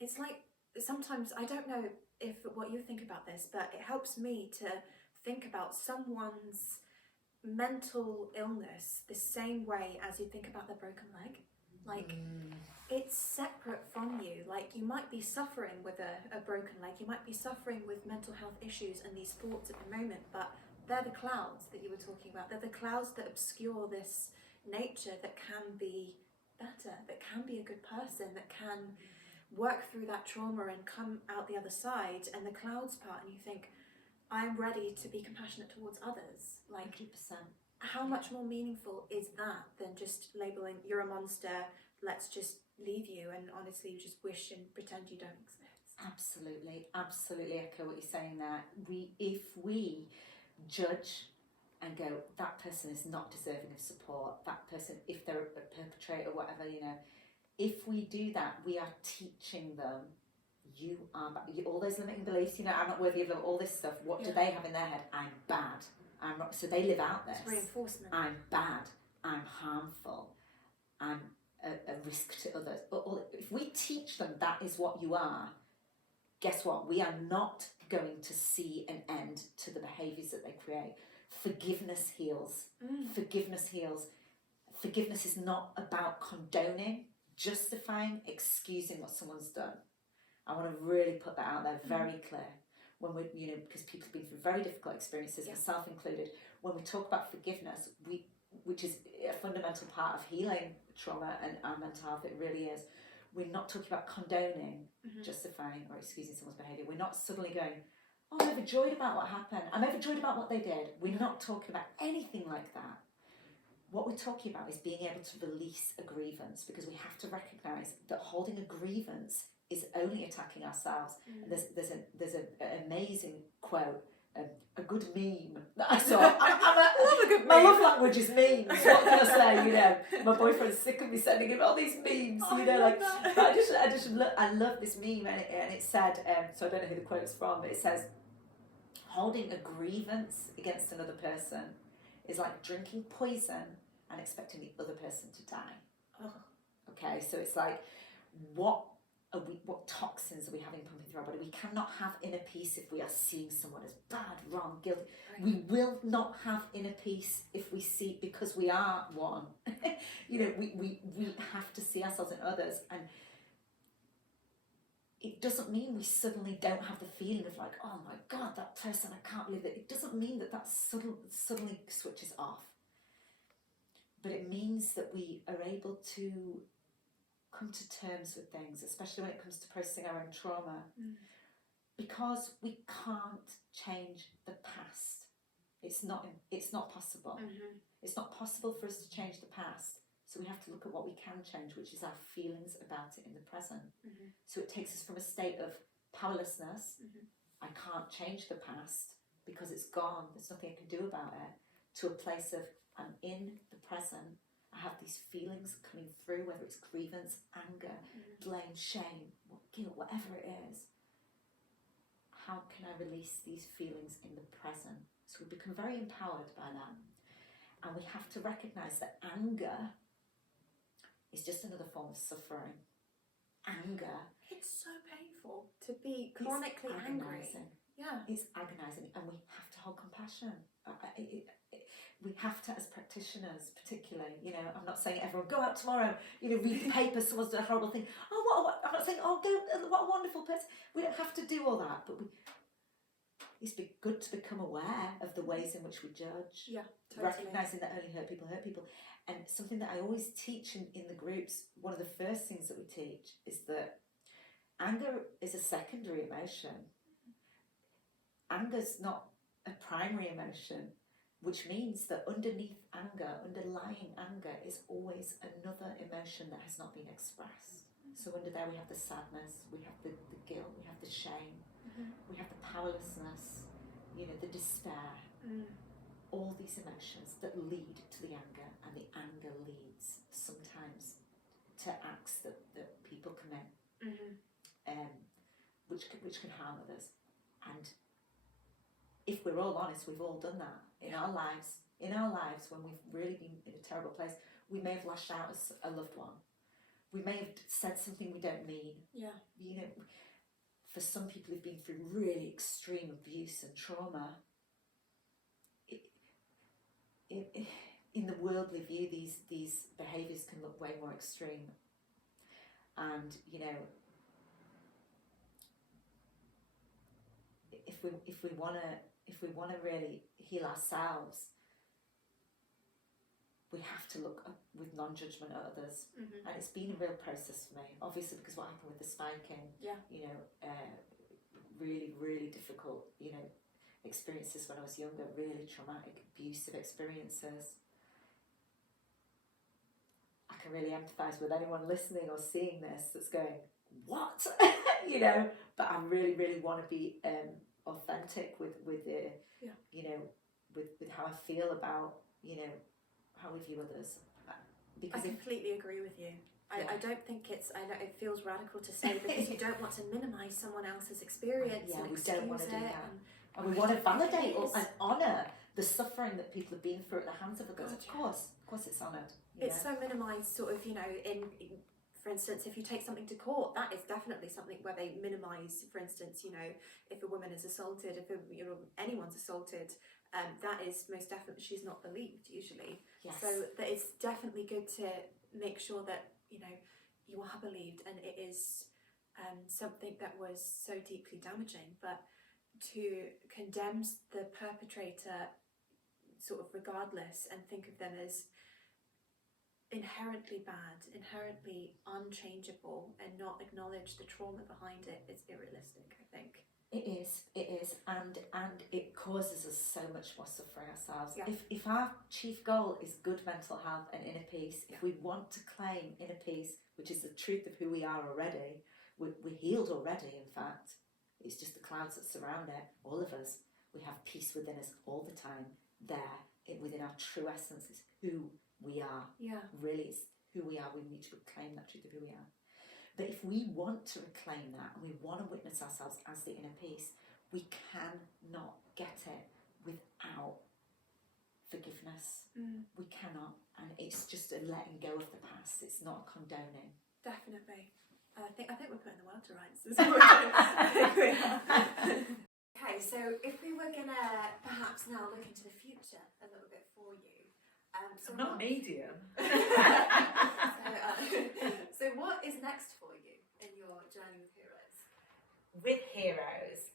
it's like sometimes I don't know if what you think about this, but it helps me to think about someone's mental illness the same way as you think about their broken leg. It's separate from you. You might be suffering with a broken leg, you might be suffering with mental health issues and these thoughts at the moment, but they're the clouds that you were talking about. They're the clouds that obscure this nature that can be better, that can be a good person, that can work through that trauma and come out the other side. And the clouds part, and you think, I'm ready to be compassionate towards others. 100%. How much more meaningful is that than just labeling, you're a monster, let's just leave you, and honestly you just wish and pretend you don't exist. Absolutely echo what you're saying there. If we judge and go, that person is not deserving of support, that person, if they're a perpetrator, whatever, if we do that, we are teaching them, all those limiting beliefs, I'm not worthy of love, all this stuff. What do they have in their head? I'm bad. I'm not. So they live out this. It's reinforcement. I'm bad. I'm harmful. I'm a risk to others. But if we teach them that is what you are, guess what? We are not going to see an end to the behaviours that they create. Forgiveness heals. Forgiveness heals. Forgiveness is not about condoning, justifying, excusing what someone's done. I want to really put that out there very clear. When we, because people have been through very difficult experiences, myself included. When we talk about forgiveness, which is a fundamental part of healing trauma and our mental health, it really is. We're not talking about condoning, justifying, or excusing someone's behaviour. We're not suddenly going, oh, I'm overjoyed about what happened. I'm overjoyed about what they did. We're not talking about anything like that. What we're talking about is being able to release a grievance, because we have to recognise that holding a grievance is only attacking ourselves. And there's an amazing quote, a good meme that I saw. My love language is memes. What can I say? My boyfriend's sick of me sending him all these memes. But I love this meme, and it said, so I don't know who the quote's from, but it says, holding a grievance against another person is like drinking poison and expecting the other person to die. Okay, so it's like, what toxins are we having pumping through our body? We cannot have inner peace if we are seeing someone as bad, wrong, guilty. Right. We will not have inner peace if we see, because we are one. We have to see ourselves in others, and it doesn't mean we suddenly don't have the feeling of like, oh my God, that person, I can't believe that. It doesn't mean that suddenly switches off. But it means that we are able to come to terms with things, especially when it comes to processing our own trauma, because we can't change the past. It's not possible. It's not possible for us to change the past. So we have to look at what we can change, which is our feelings about it in the present. So it takes us from a state of powerlessness, I can't change the past because it's gone, there's nothing I can do about it, to a place of I'm in the present. I have these feelings coming through, whether it's grievance, anger, blame, shame, guilt, whatever it is. How can I release these feelings in the present? So we become very empowered by that. And we have to recognise that anger is just another form of suffering. Anger. It's so painful to be chronically angry. Yeah. It's agonising, and we have to hold compassion. We have to, as practitioners, particularly, I'm not saying everyone go out tomorrow, read the paper, someone's done a horrible thing. I'm not saying, what a wonderful person. We don't have to do all that, but it's good to become aware of the ways in which we judge. Yeah, totally. Recognising that only hurt people. And something that I always teach in the groups, one of the first things that we teach is that anger is a secondary emotion. Anger's not a primary emotion, which means that underlying anger is always another emotion that has not been expressed. So under there we have the sadness, we have the guilt, we have the shame, we have the powerlessness, the despair, all these emotions that lead to the anger, and the anger leads sometimes to acts that people commit, which can harm others. And if we're all honest, we've all done that in our lives. In our lives, when we've really been in a terrible place, we may have lashed out at a loved one. We may have said something we don't mean. Yeah. For some people who've been through really extreme abuse and trauma, in the worldly view, these behaviours can look way more extreme. And if we want to really heal ourselves, we have to look with non-judgment at others. And it's been a real process for me, obviously, because what happened with the spiking, really, really difficult, experiences when I was younger, really traumatic, abusive experiences. I can really empathise with anyone listening or seeing this that's going, what? But I really, really want to be authentic with the, with how I feel about, how we view others. Because I completely agree with you. I don't think it feels radical to say, because you don't want to minimise someone else's experience. Yeah, and we don't want to do that. And we want to validate and honour the suffering that people have been through at the hands of others. God, Of course it's honoured. It's so minimised, sort of, in for instance, if you take something to court, that is definitely something where they minimise, for instance, if a woman is assaulted, if anyone's assaulted, that is most definitely, she's not believed usually. Yes. So that it's definitely good to make sure that, you are believed, and it is something that was so deeply damaging. But to condemn the perpetrator sort of regardless, and think of them as inherently bad, inherently unchangeable, and not acknowledge the trauma behind it is unrealistic, I think. It is, and it causes us so much more suffering ourselves. Yeah. If our chief goal is good mental health and inner peace, if we want to claim inner peace, which is the truth of who we are already, we're healed already, in fact. It's just the clouds that surround it, all of us. We have peace within us all the time, within our true essence is who we are. Yeah. Really, it's who we are. We need to reclaim that truth of who we are. But if we want to reclaim that, and we want to witness ourselves as the inner peace, we cannot get it without forgiveness. We cannot. And it's just a letting go of the past. It's not a condoning. Definitely. I think we're putting the world to rights. I think we are. Okay, so if we were going to perhaps now look into the future a little bit for you. I'm not medium. So what is next for you in your journey with Heroes? With Heroes,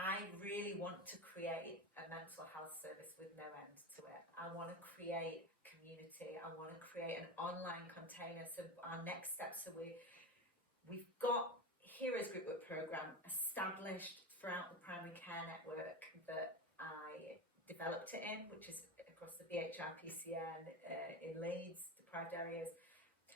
I really want to create a mental health service with no end to it. I want to create community. I want to create an online container. So our next steps are we've got Heroes Group Work Programme established throughout the primary care network that I developed it in, which is across the BHR-PCN in Leeds, deprived areas.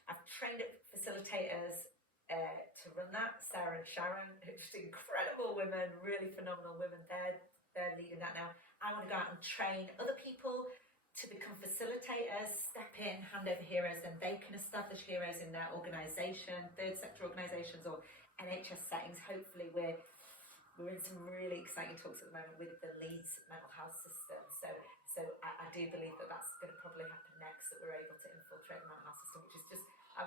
I've trained facilitators to run that. Sarah and Sharon, just incredible women, really phenomenal women. They're leading that now. I want to go out and train other people to become facilitators, step in, hand over Heroes, and they can establish Heroes in their organisation, third sector organisations or NHS settings. Hopefully we're in some really exciting talks at the moment with the Leeds mental health system. So I do believe that that's going to probably happen next, that we're able to infiltrate the mental health system, which is just, I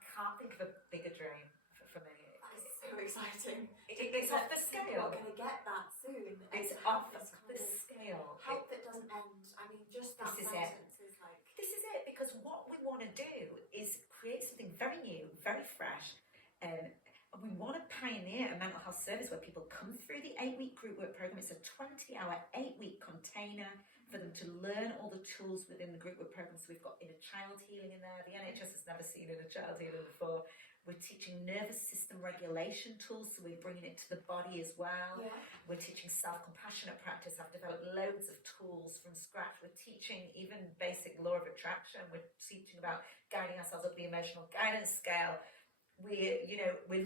can't think of a bigger dream for me. That is so exciting. It's off the scale. We're going to get that soon. It's off the scale. Help that doesn't end. I mean, just that sentence is like... This is it, because what we want to do is create something very new, very fresh, and we want to pioneer a mental health service where people come through the 8-week group work programme. It's a 20-hour, 8-week container for them to learn all the tools within the group work programme. So we've got inner child healing in there. The NHS has never seen inner child healing before. We're teaching nervous system regulation tools, so we're bringing it to the body as well. Yeah. We're teaching self-compassionate practice. I've developed loads of tools from scratch. We're teaching even basic law of attraction. We're teaching about guiding ourselves up the emotional guidance scale. We're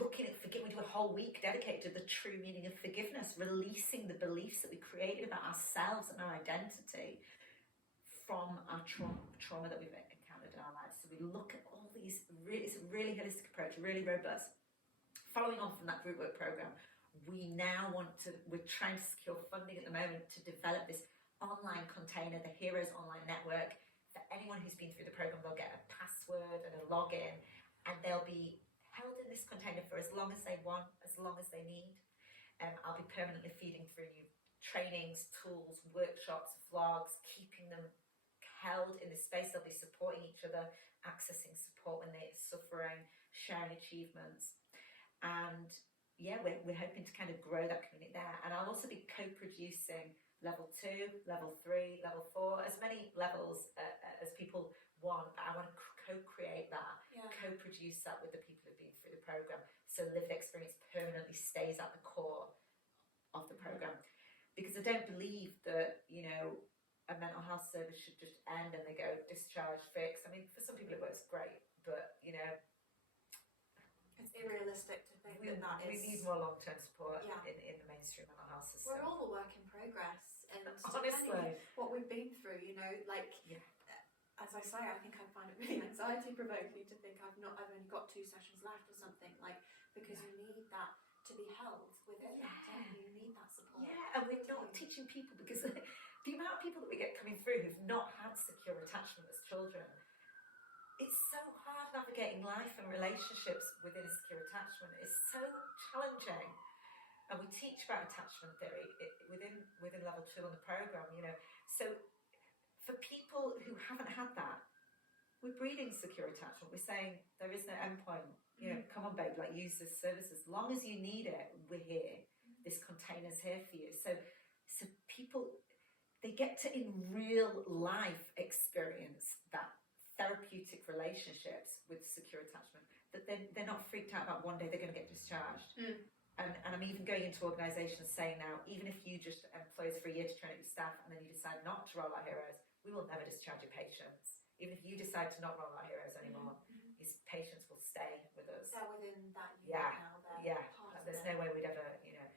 looking at we do a whole week dedicated to the true meaning of forgiveness, releasing the beliefs that we created about ourselves and our identity from our trauma that we've encountered in our lives. So we look at all these it's a really holistic approach, really robust. Following on from that group work programme, we're trying to secure funding at the moment to develop this online container, the Heroes Online Network. For anyone who's been through the programme, they'll get a password and a login, and they'll be held in this container for as long as they want, as long as they need. I'll be permanently feeding through new trainings, tools, workshops, vlogs, keeping them held in this space. They'll be supporting each other, accessing support when they're suffering, sharing achievements. And yeah, we're hoping to kind of grow that community there. And I'll also be co-producing level 2, level 3, level 4, as many levels as people want. But I want to co-create that, co-produce that with the people who've been through the programme, so lived experience permanently stays at the core of the programme. Because I don't believe that, a mental health service should just end and they go discharge, fixed. I mean, for some people it works great, but you know, it's unrealistic to think we need more long-term support in the mainstream mental health system. We're all a work in progress, and honestly, what we've been through, you know, like as I say, I think I find it really anxiety provoking to think I've only got 2 sessions left or something, like, because you need that to be held within that, don't you? You need that support. Yeah, and we're not teaching people, because the amount of people that we get coming through who've not had secure attachment as children, it's so hard navigating life and relationships within a secure attachment. It's so challenging. And we teach about attachment theory within level 2 on the programme, you know. So for people who haven't had that, we're breeding secure attachment. We're saying there is no endpoint. You know, come on, babe, like, use this service. As long as you need it, we're here. This container's here for you. So people, they get to in real life experience that therapeutic relationships with secure attachment, that they're not freaked out about one day they're going to get discharged. And I'm even going into organisations saying now, even if you just employ us for a year to train up your staff and then you decide not to roll out heroes, we will never discharge your patients. Even if you decide to not roll out heroes anymore, these patients will stay with us. They're within that unit now. There's no way we'd ever, you know.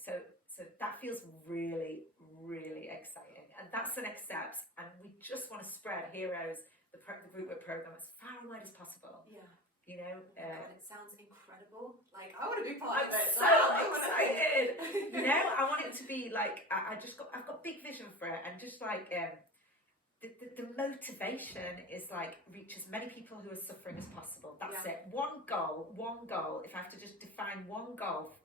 So that feels really, really exciting, and that's the next steps. And we just want to spread heroes, the group work program, as far and wide as possible. Yeah. You know, God, it sounds incredible. Like, I want to be part of it. I'm so excited. You know, I want it to be like, I've got big vision for it, and just like the motivation is like, reach as many people who are suffering as possible. That's it. One goal. If I have to just define one goal,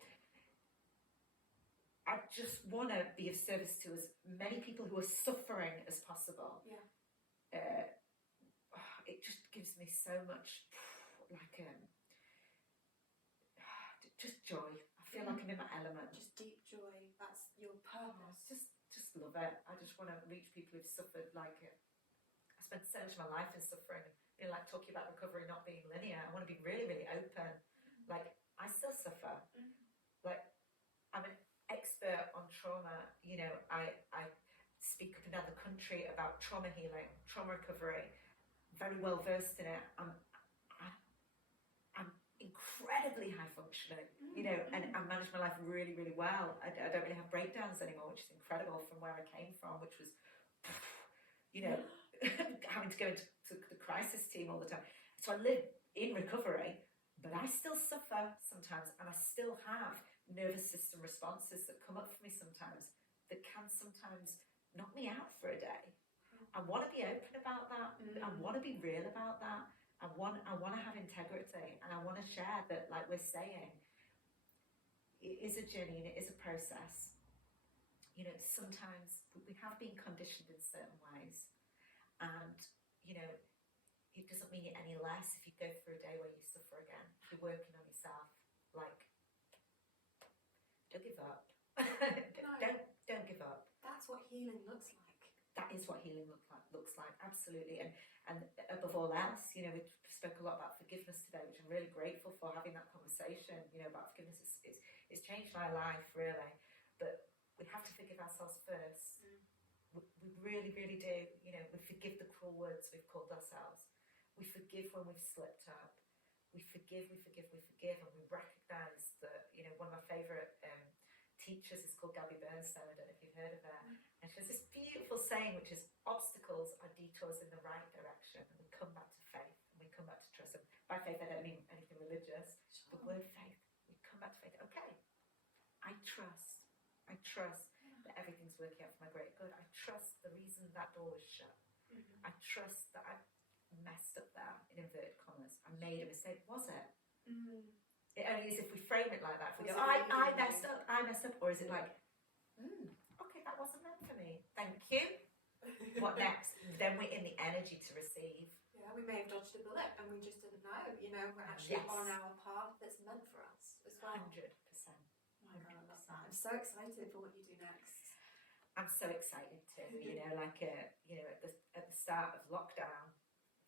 I just want to be of service to as many people who are suffering as possible. Yeah. It just gives me so much, like, just joy. I feel like I'm in my element. Just deep joy. That's your purpose. Just love it. I just want to reach people who've suffered. Like, I spent so much of my life in suffering. You know, like, talking about recovery not being linear. I want to be really, really open. Like, I still suffer. Like, I'm an expert on trauma. You know, I speak up and down the country about trauma healing, trauma recovery. Very well versed in it. I'm incredibly high functioning, you know, and I manage my life really, really well. I don't really have breakdowns anymore, which is incredible from where I came from, which was, you know, having to go into the crisis team all the time. So I live in recovery, but I still suffer sometimes, and I still have nervous system responses that come up for me sometimes that can sometimes knock me out for a day. I want to be open about that. I want to be real about that. I want to have integrity, and I want to share that, like we're saying, it is a journey and it is a process. You know, sometimes we have been conditioned in certain ways, and, you know, it doesn't mean it any less if you go through a day where you suffer again. If you're working on yourself, like, don't give up. Don't give up. That's what healing looks like. That is what healing looks like, absolutely. And above all else, you know, we spoke a lot about forgiveness today, which I'm really grateful for having that conversation, you know, about forgiveness. It's changed my life, really. But we have to forgive ourselves first. We really, really do. You know, we forgive the cruel words we've called ourselves. We forgive when we've slipped up. We forgive, and we recognise that, you know, one of my favourite teachers is called Gabby Bernstein. I don't know if you've heard of her. And she has this beautiful saying, which is, obstacles are detours in the right direction, and we come back to faith, and we come back to trust. And by faith, I don't mean anything religious. The word faith, we come back to faith. Okay, I trust that everything's working out for my great good. I trust the reason that door was shut. I trust that I messed up there, in inverted commas. I made a mistake. Was it? It only is if we frame it like that. If we go, I messed up. Or is it like, okay, that wasn't meant for me. Thank you. What next? Then we're in the energy to receive. Yeah, we may have dodged a bullet and we just didn't know. You know, we're actually on our path that's meant for us as well. 100%. Oh my God, I love that. I'm so excited for what you do next. I'm so excited too. You know, like you know, at the start of lockdown,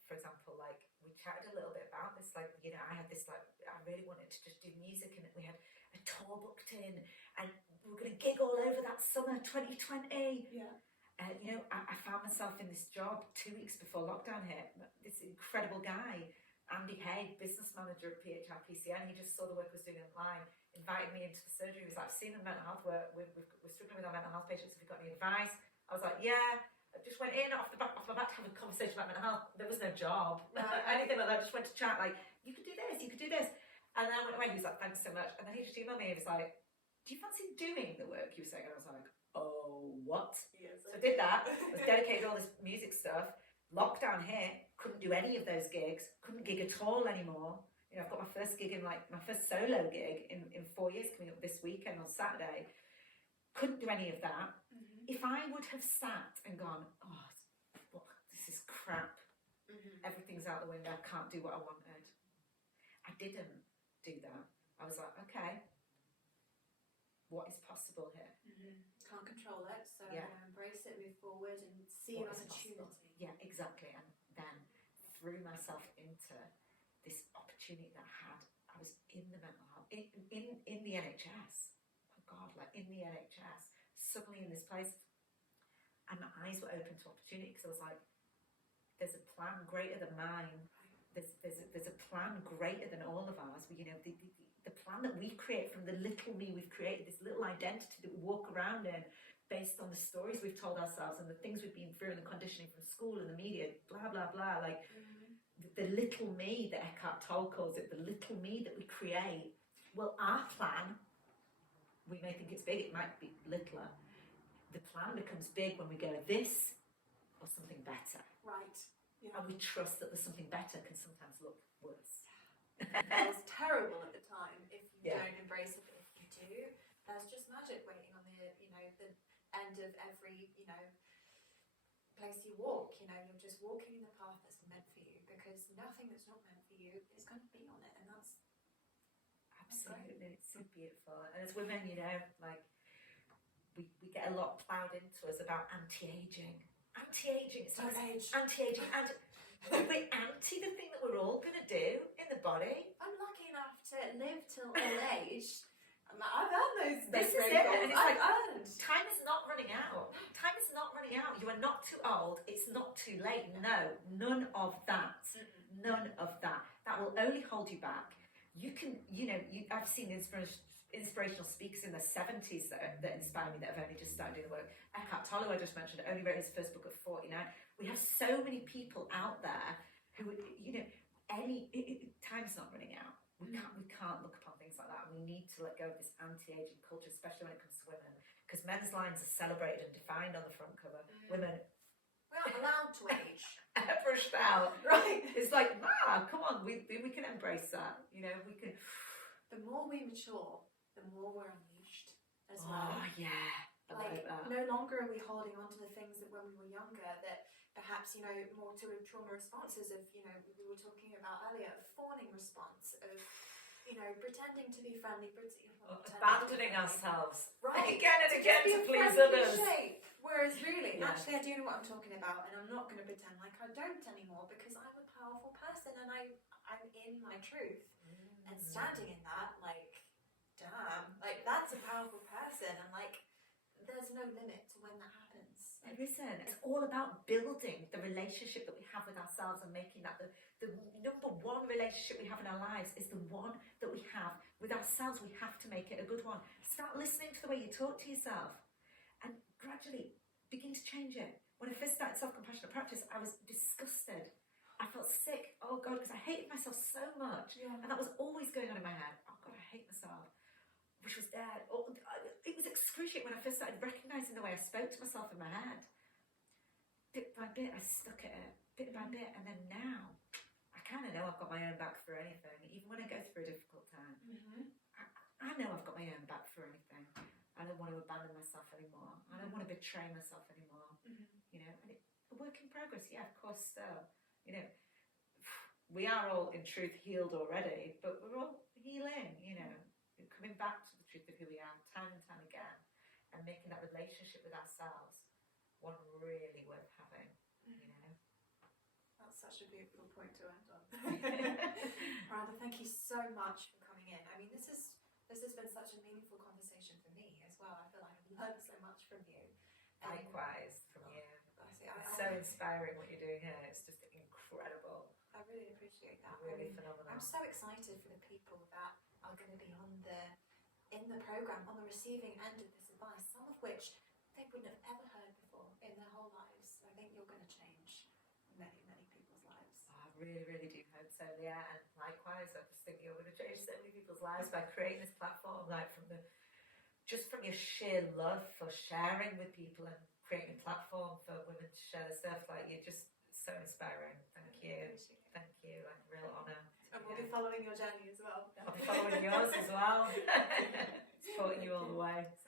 for example, like, we chatted a little bit about this. Like, you know, I had this, like, I really wanted to just do music, and we had a tour booked in, and we were going to gig all over that summer 2020. Yeah. I found myself in this job 2 weeks before lockdown hit. This incredible guy, Andy Hay, business manager at PTSD, he just saw the work I was doing online, invited me into the surgery. He was like, I've seen the mental health work, we're struggling with our mental health patients, have you got any advice? I was like, yeah. I just went in off my back to have a conversation about mental health. There was no job, anything like that. I just went to chat, like, you could do this, you could do this. And then I went away, he was like, thanks so much. And then he just emailed me, he was like, do you fancy doing the work you were saying? And I was like, oh, what? Yes, So I did that. I was dedicated to all this music stuff. Lockdown hit, couldn't do any of those gigs, couldn't gig at all anymore. I've got my first gig my first solo gig in 4 years coming up this weekend on Saturday. Couldn't do any of that. Mm-hmm. If I would have sat and gone, this is crap, everything's out the window, I can't do what I wanted. I didn't do that. I was like, okay, what is possible here? Can't control it, so Yeah. embrace it, move forward, and see an What is opportunity. possible? Yeah, exactly. And then threw myself into this opportunity that I had. I was in the mental health, in the NHS. Oh God, like in the NHS, suddenly in this place, and my eyes were open to opportunity because I was like, there's a plan greater than mine. There's a plan greater than all of ours. The plan that we create from the little me we've created, this little identity that we walk around in, based on the stories we've told ourselves and the things we've been through and the conditioning from school and the media, blah blah blah. Like the little me that Eckhart Tolle calls it, the little me that we create. Well, our plan, we may think it's big, it might be littler. The plan becomes big when we go this or something better. Right. Yeah. And we trust that there's something better can sometimes look worse. It feels terrible at the time if you Yeah. don't embrace it, but if you do, there's just magic waiting on the end of every place you walk. You're just walking in the path that's meant for you, because nothing that's not meant for you is going to be on it, and that's absolutely, it's so beautiful. And as women, like we get a lot ploughed into us about anti-aging. It's like anti-aging, and we're anti the thing that we're all going to do in the body. I'm lucky enough to live till old age. I've earned those This is phone it, calls. and it's I've like, earned. Time is not running out. Time is not running out. You are not too old. It's not too late. No, none of that. None of that. That will only hold you back. You can, I've seen inspirational speakers in their 70s that inspire me, that have only just started doing the work. Eckhart Tolle, I just mentioned, only wrote his first book at 49. We have so many people out there who, time's not running out. We can't look upon things like that. We need to let go of this anti-aging culture, especially when it comes to women, because men's lines are celebrated and defined on the front cover. Women, We're not allowed to age. pushed out. Right. It's like, come on, we can embrace that. We can. The more we mature, the more we're unleashed as well. Oh yeah. I like that. No longer are we holding on to the things that when we were younger, that perhaps, more to trauma responses of, we were talking about earlier, of fawning response, of, pretending to be friendly, Abandoning ourselves. Right. Again and again to please friendly others. shape. Whereas really, Yeah. actually I do know what I'm talking about, and I'm not going to pretend like I don't anymore, because I'm a powerful person and I'm in my truth. And standing in that, damn, that's a powerful person, and there's no limit to when that happens. There isn't. It's all about building the relationship that we have with ourselves and making that the number one relationship we have in our lives is the one that we have with ourselves. We have to make it a good one. Start listening to the way you talk to yourself and gradually begin to change it. When I first started self-compassionate practice, I was disgusted. I felt sick. Oh God, because I hated myself so much. Yeah. And that was always going on in my head. Oh God, I hate myself. Wish I was dead. It was excruciating when I first started recognising the way I spoke to myself in my head. Bit by bit, I stuck at it, bit by bit, and then now, I kind of know I've got my own back through anything. Even when I go through a difficult time, I know I've got my own back through anything. I don't want to abandon myself anymore. I don't want to betray myself anymore. And a work in progress, yeah, of course. Still, we are all in truth healed already, but we're all healing. Coming back to the truth of who we are time and time again, and making that relationship with ourselves one really worth having. That's such a beautiful point to end on. Miranda, thank you so much for coming in. I mean, this has been such a meaningful conversation for me as well. I feel like I've learned so much from you. Likewise from you. Honestly, It's so inspiring what you're doing here. It's just incredible. I really appreciate that. Really phenomenal. I'm so excited for the people that are going to be in the program, on the receiving end of this advice, some of which they wouldn't have ever heard before in their whole lives. I think you're going to change many, many people's lives. I really, really do hope so, yeah. And likewise, I just think you're going to change so many people's lives by creating this platform, like from your sheer love for sharing with people and creating a platform for women to share their stuff. Like, you're just so inspiring. Thank you. Thank you. Like, a real honour. And we'll be following your journey as well. I'll be following yours as well. Supporting you all the way. So